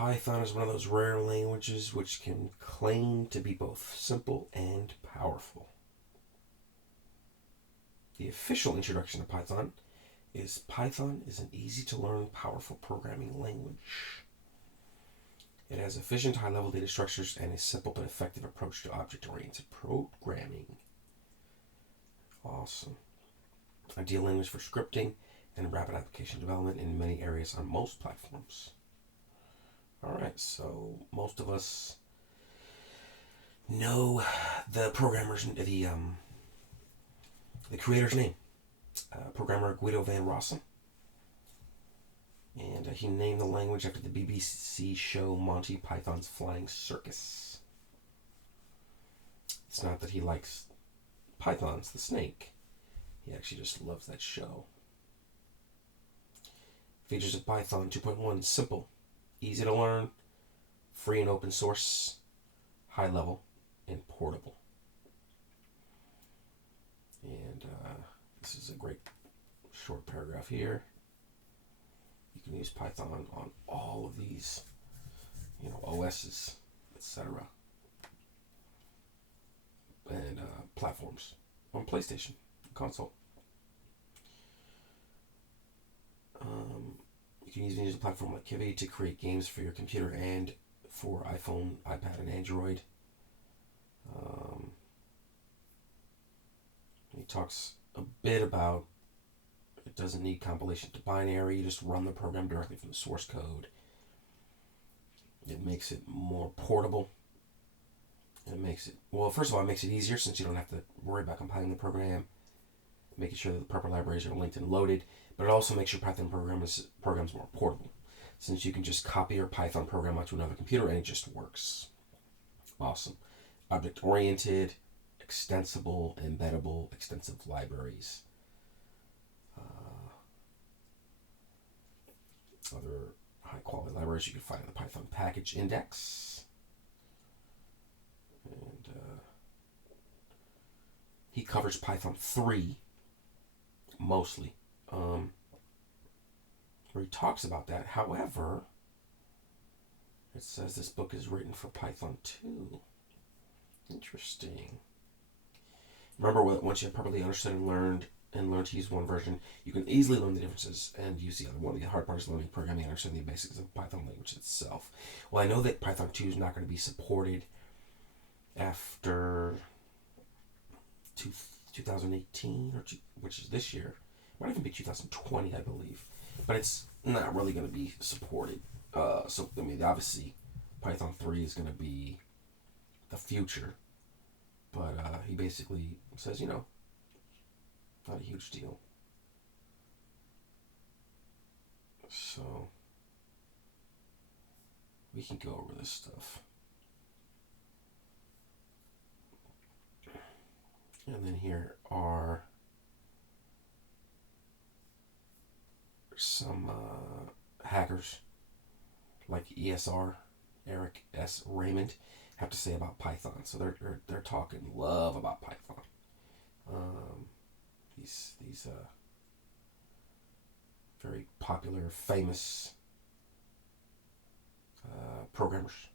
Python is one of those rare languages which can claim to be both simple and powerful. The official introduction to Python is an easy-to-learn, powerful programming language. It has efficient, high-level data structures and a simple but effective approach to object-oriented programming. Awesome. Ideal language for scripting and rapid application development in many areas on most platforms. Alright, so most of us know the programmer's, the creator's name. Programmer Guido van Rossum. And he named the language after the BBC show Monty Python's Flying Circus. It's not that he likes pythons, the snake. He actually just loves that show. Features of Python 2.1: simple, easy to learn, free and open source, high level, and portable. And this is a great short paragraph here. You can use Python on all of these, OSs, etc. And platforms on PlayStation, console. You can use a platform like Kivy to create games for your computer and for iPhone, iPad, and Android. He talks a bit about it doesn't need compilation to binary. You just run the program directly from the source code. It makes it more portable. It makes it, first of all, it makes it easier since you don't have to worry about compiling the program, making sure that the proper libraries are linked and loaded. But it also makes your Python programs more portable, since you can just copy your Python program onto another computer and it just works. Awesome. Object-oriented, extensible, embeddable, extensive libraries. Other high-quality libraries you can find in the Python package index. And he covers Python 3 mostly, where he talks about that. However, it says this book is written for Python 2. Interesting. Remember, once you have properly understood and learned to use one version, you can easily learn the differences and use the other one. The hard part is learning programming and understanding the basics of the Python language itself. Well, I know that Python 2 is not going to be supported after 2018, which is this year. It might even be 2020, I believe. But it's not really going to be supported. Obviously, Python 3 is going to be the future. But he basically says, not a huge deal. So, we can go over this stuff. And then here are some hackers like ESR, Eric S. Raymond, have to say about Python. So they're talking love about Python. These very popular, famous programmers,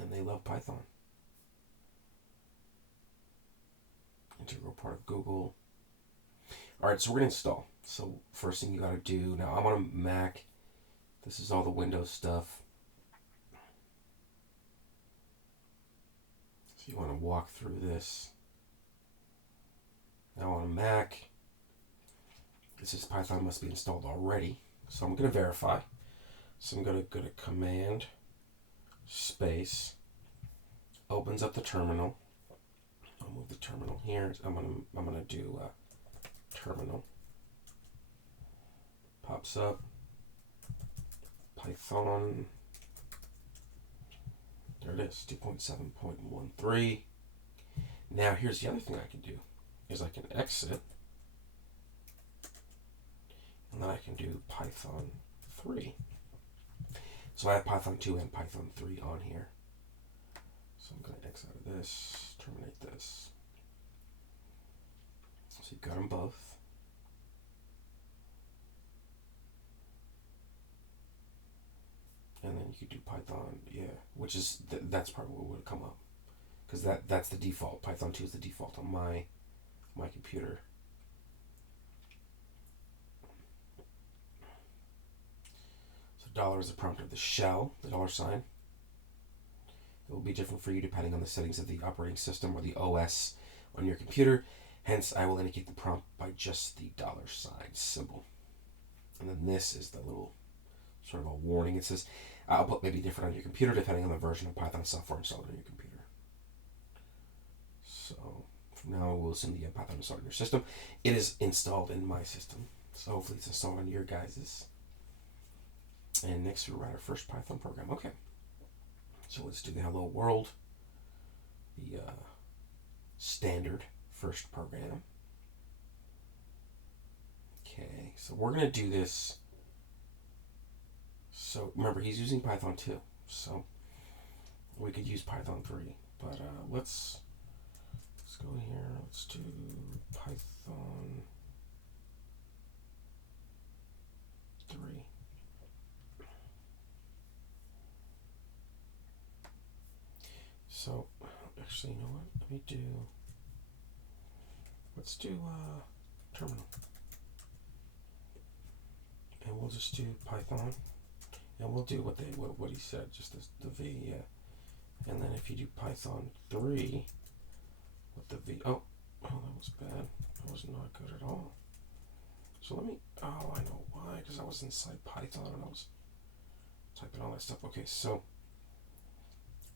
and they love Python. Integral part of Google. Alright, so we're going to install. So first thing you got to do, now I'm on a Mac. This is all the Windows stuff. So you want to walk through this. Now on a Mac, this is Python must be installed already. So I'm going to verify. So I'm going to go to Command space, opens up the terminal. I'll move the terminal here. I'm gonna do terminal. Pops up. Python. There it is, 2.7.13. Now here's the other thing I can do, is I can exit, and then I can do Python 3. So I have Python 2 and Python 3 on here. So I'm going to X out of this, terminate this. So you've got them both. and then you could do Python, yeah, which is that's probably what would come up, because that's the default. Python 2 is the default on my computer. So dollar is the prompt of the shell, the dollar sign. It will be different for you depending on the settings of the operating system or the OS on your computer. Hence, I will indicate the prompt by just the dollar sign symbol. And then this is the little sort of a warning. It says output may be different on your computer depending on the version of Python software installed on your computer. So from now we'll assume that you have Python installed in your system. It is installed in my system, so hopefully it's installed on your guys's. And next we'll write our first Python program. Okay, so let's do the hello world, the standard first program. Okay, so we're going to do this. So remember, he's using Python 2, so we could use Python 3. But let's go here. Let's do Python 3. So actually, you know what? Let's do terminal. And we'll just do Python. And we'll do what he said, just the V, yeah. And then if you do Python 3 with the V, oh, that was bad. That was not good at all. So I know why, because I was inside Python and I was typing all that stuff. Okay, so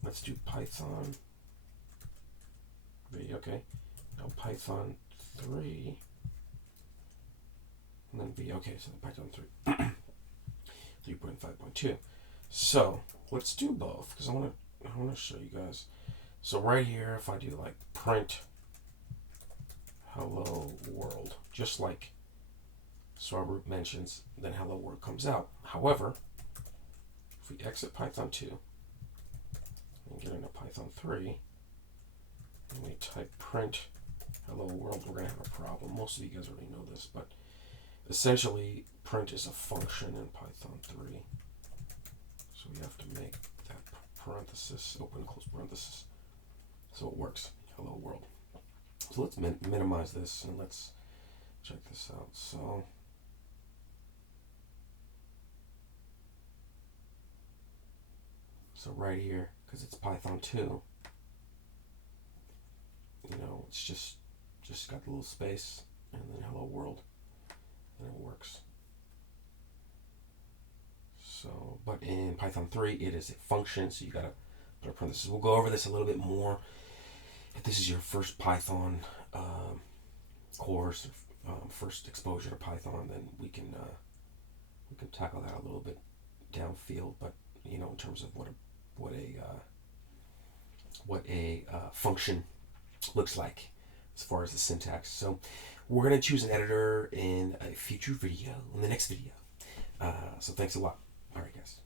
let's do Python V, okay. Now Python 3, and then V, okay, so the Python 3. 3.5.2. So let's do both, because I want to show you guys. So right here, if I do like print hello world, just like Swaroop mentions, then hello world comes out. However, if we exit Python 2 and get into Python 3 and we type print hello world, we're going to have a problem. Most of you guys already know this, but essentially print is a function in Python 3. So we have to make that parenthesis, open and close parenthesis, so it works. Hello world. So let's minimize this and let's check this out. So right here, because it's Python 2, it's just got the little space and then hello world, and it works. So, but in Python 3, it is a function, so you gotta put a parenthesis. We'll go over this a little bit more. If this is your first Python course, first exposure to Python, then we can tackle that a little bit downfield. But in terms of what a function looks like as far as the syntax. So we're going to choose an editor in a future video, in the next video. So thanks a lot. All right, guys.